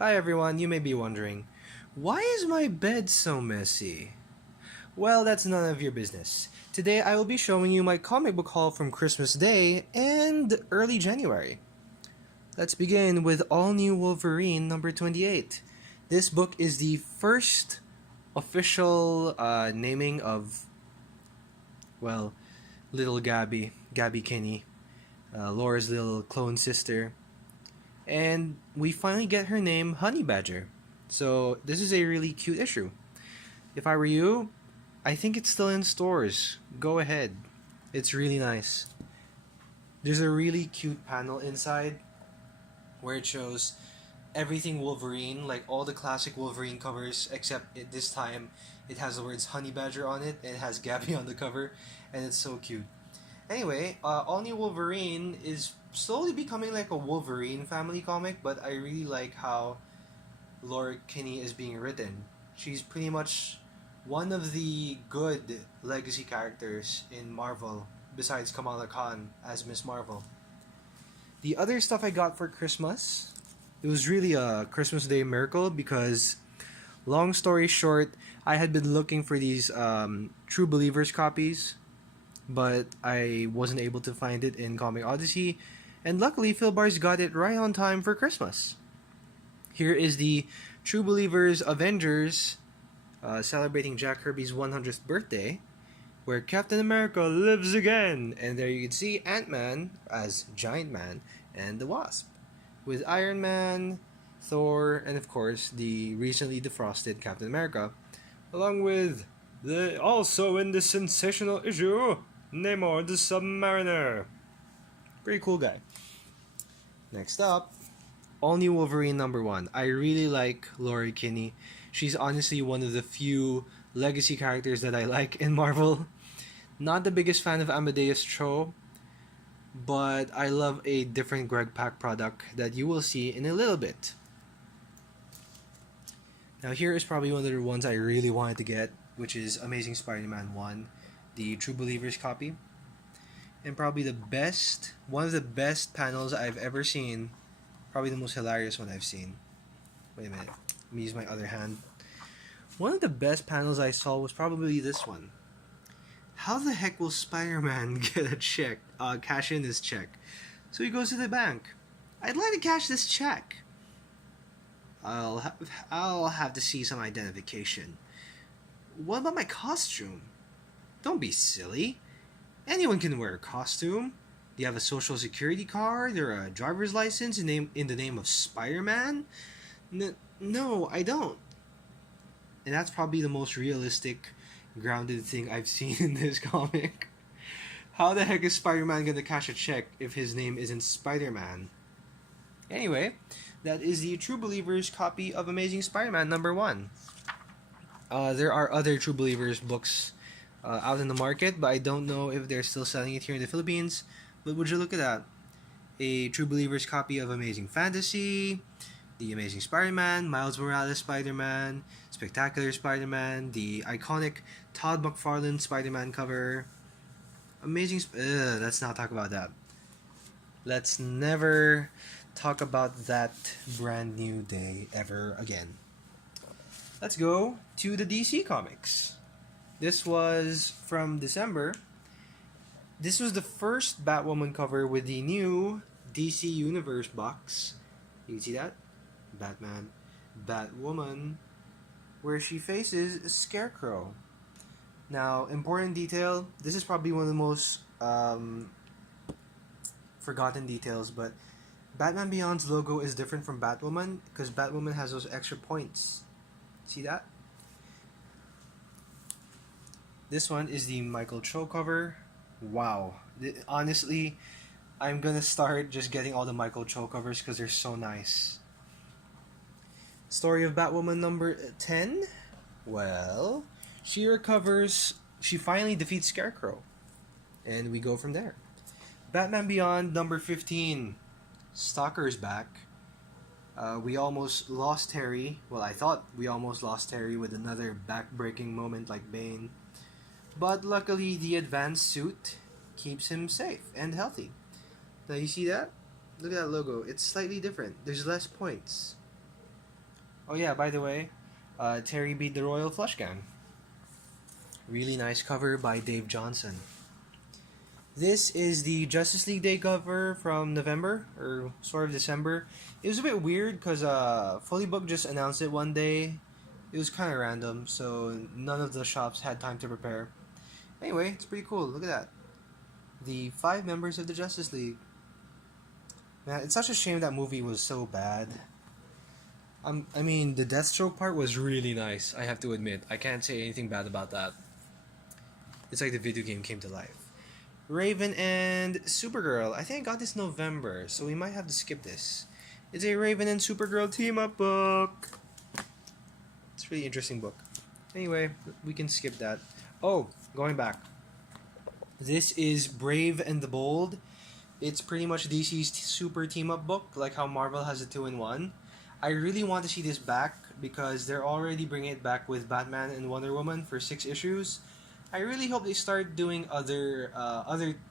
Hi everyone, you may be wondering, why is my bed so messy? Well, that's none of your business. Today I will be showing you my comic book haul from Christmas Day and early January. Let's begin with All New Wolverine number 28. This book is the first official naming of, well, little Gabby Kinney, Laura's little clone sister. And we finally get her name Honey Badger. So this is a really cute issue. If I were you, I think it's still in stores. Go ahead. It's really nice. There's a really cute panel inside where it shows everything Wolverine, like all the classic Wolverine covers, except this time it has the words Honey Badger on it, and it has Gabby on the cover, and it's so cute. Anyway, All New Wolverine is slowly becoming like a Wolverine family comic, but I really like how Laura Kinney is being written. She's pretty much one of the good legacy characters in Marvel, besides Kamala Khan as Miss Marvel. The other stuff I got for Christmas, it was really a Christmas Day miracle because, long story short, I had been looking for these True Believers copies, but I wasn't able to find it in Comic Odyssey, and luckily Phil Bars got it right on time for Christmas. Here is the True Believers Avengers celebrating Jack Kirby's 100th birthday, where Captain America lives again, and there you can see Ant-Man as Giant Man and the Wasp, with Iron Man, Thor, and of course the recently defrosted Captain America, along with also in this sensational issue, Namor the Submariner. Pretty cool guy. Next up, All New Wolverine number 1. I really like Laurie Kinney. She's honestly one of the few legacy characters that I like in Marvel. Not the biggest fan of Amadeus Cho, but I love a different Greg Pak product that you will see in a little bit. Now here is probably one of the ones I really wanted to get, which is Amazing Spider-Man 1, the True Believers copy. And probably one of the best panels I've ever seen, probably the most hilarious one I've seen. Wait a minute, let me use my other hand. One of the best panels I saw was probably this one. How the heck will Spider-Man get a check, cash in his check? So he goes to the bank. I'd like to cash this check. I'll have to see some identification. What about my costume? Don't be silly. Anyone can wear a costume. Do you have a social security card or a driver's license in the name of Spider-Man? No, I don't. And that's probably the most realistic, grounded thing I've seen in this comic. How the heck is Spider-Man gonna cash a check if his name isn't Spider-Man? Anyway, that is the True Believers copy of Amazing Spider-Man number 1. There are other True Believers books out in the market, but I don't know if they're still selling it here in the Philippines. But would you look at that? A True Believers copy of Amazing Fantasy, The Amazing Spider-Man, Miles Morales Spider-Man, Spectacular Spider-Man, the iconic Todd McFarlane Spider-Man cover. Let's not talk about that. Let's never talk about that brand new day ever again. Let's go to the DC Comics. This was from December. This was the first Batwoman cover with the new DC Universe box. You can see that? Batman, Batwoman, where she faces a Scarecrow. Now, important detail, this is probably one of the most forgotten details, but Batman Beyond's logo is different from Batwoman because Batwoman has those extra points. See that? This one is the Michael Cho cover. Wow. Honestly, I'm gonna start just getting all the Michael Cho covers because they're so nice. Story of Batwoman number 10? Well, she finally defeats Scarecrow. And we go from there. Batman Beyond number 15. Stalker's back. We almost lost Terry. Well, I thought we almost lost Terry with another back-breaking moment like Bane. But luckily, the advanced suit keeps him safe and healthy. Now, you see that? Look at that logo. It's slightly different. There's less points. Oh yeah, by the way, Terry beat the Royal Flush Gang. Really nice cover by Dave Johnson. This is the Justice League Day cover from November, or sort of December. It was a bit weird because Fully Book just announced it one day. It was kind of random, so none of the shops had time to prepare. Anyway, it's pretty cool. Look at that. The 5 members of the Justice League. Man, it's such a shame that movie was so bad. I mean, the Deathstroke part was really nice, I have to admit. I can't say anything bad about that. It's like the video game came to life. Raven and Supergirl. I think I got this November, so we might have to skip this. It's a Raven and Supergirl team-up book. It's a really interesting book. Anyway, we can skip that. Oh, going back. This is Brave and the Bold. It's pretty much DC's super team-up book, like how Marvel has a 2-in-1. I really want to see this back because they're already bringing it back with Batman and Wonder Woman for 6 issues. I really hope they start doing other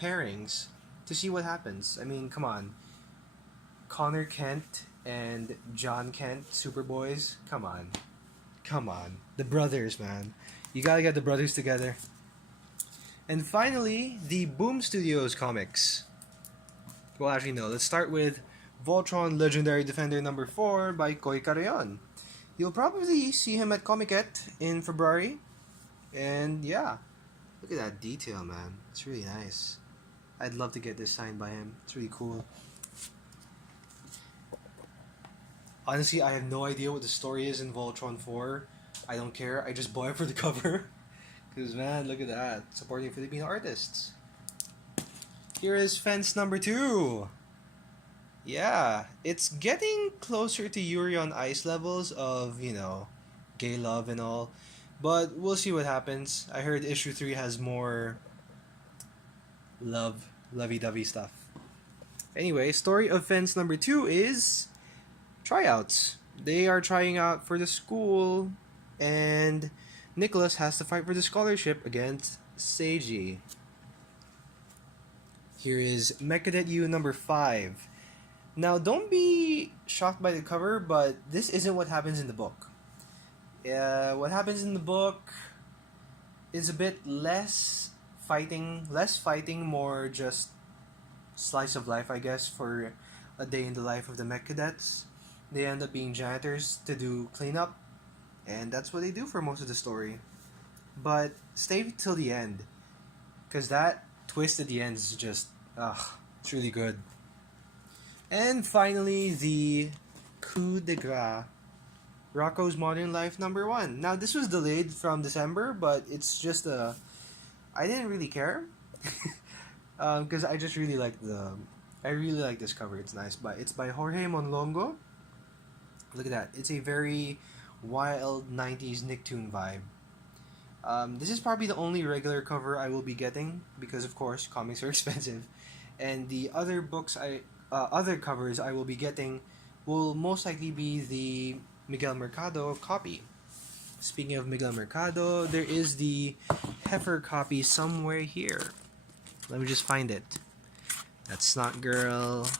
pairings to see what happens. I mean, come on. Connor Kent and John Kent, Superboys. Come on. Come on. The brothers, man. You gotta get the brothers together. And finally, the Boom Studios comics. Well, actually, no. Let's start with Voltron Legendary Defender number 4 by Koi Karayon. You'll probably see him at Comiket in February. And yeah, look at that detail, man. It's really nice. I'd love to get this signed by him. It's really cool. Honestly, I have no idea what the story is in Voltron 4. I don't care. I just bought it for the cover. Because, man, look at that. Supporting Filipino artists. Here is Fence number 2. Yeah, it's getting closer to Yuri on Ice levels of, you know, gay love and all. But we'll see what happens. I heard issue 3 has more lovey-dovey stuff. Anyway, story of Fence number 2 is tryouts. They are trying out for the school, and Nicholas has to fight for the scholarship against Seiji. Here is Mech Cadet Yu number 5. Now, don't be shocked by the cover, but this isn't what happens in the book. What happens in the book is a bit less fighting, more just slice of life, I guess, for a day in the life of the Mech Cadets. They end up being janitors to do cleanup, and that's what they do for most of the story. But stay till the end, because that twist at the end is just, it's really good. And finally, the coup de grace, Rocco's Modern Life number 1. Now, this was delayed from December, but it's just I didn't really care, because I just really like this cover. It's nice, but it's by Jorge Monlongo. Look at that. It's a very wild 90s Nicktoon vibe. This is probably the only regular cover I will be getting because, of course, comics are expensive, and the other other covers I will be getting will most likely be the Miguel Mercado copy. Speaking of Miguel Mercado, there is the Heifer copy somewhere here. Let me just find it. That's Snot Girl.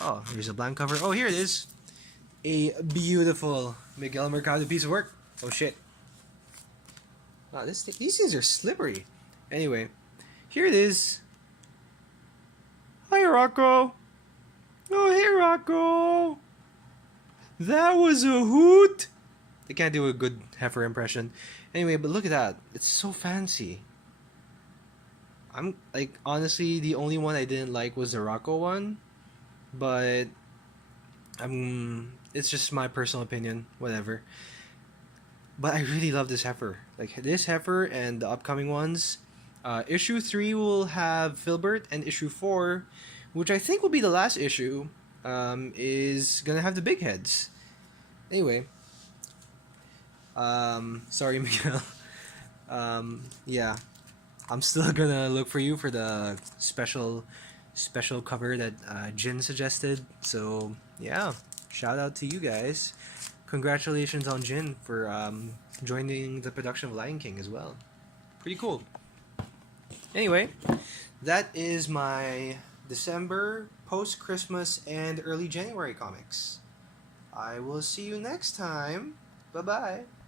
Oh, here's a blank cover. Oh, here it is. A beautiful Miguel Mercado piece of work. Oh shit. Wow, these things are slippery. Anyway, here it is. Hi, Rocco. Oh, hey, Rocco. That was a hoot. I can't do a good Heifer impression. Anyway, but look at that. It's so fancy. I'm, like, honestly, the only one I didn't like was the Rocco one. But, it's just my personal opinion. Whatever. But I really love this Heifer. Like, this Heifer and the upcoming ones. Issue 3 will have Filbert, and issue 4, which I think will be the last issue, is gonna have the big heads. Anyway. Sorry, Miguel. Yeah. I'm still gonna look for you for the special cover that Jin suggested. So, yeah. Shout out to you guys. Congratulations on Jin for joining the production of Lion King as well. Pretty cool. Anyway, that is my December, post-Christmas, and early January comics. I will see you next time. Bye bye.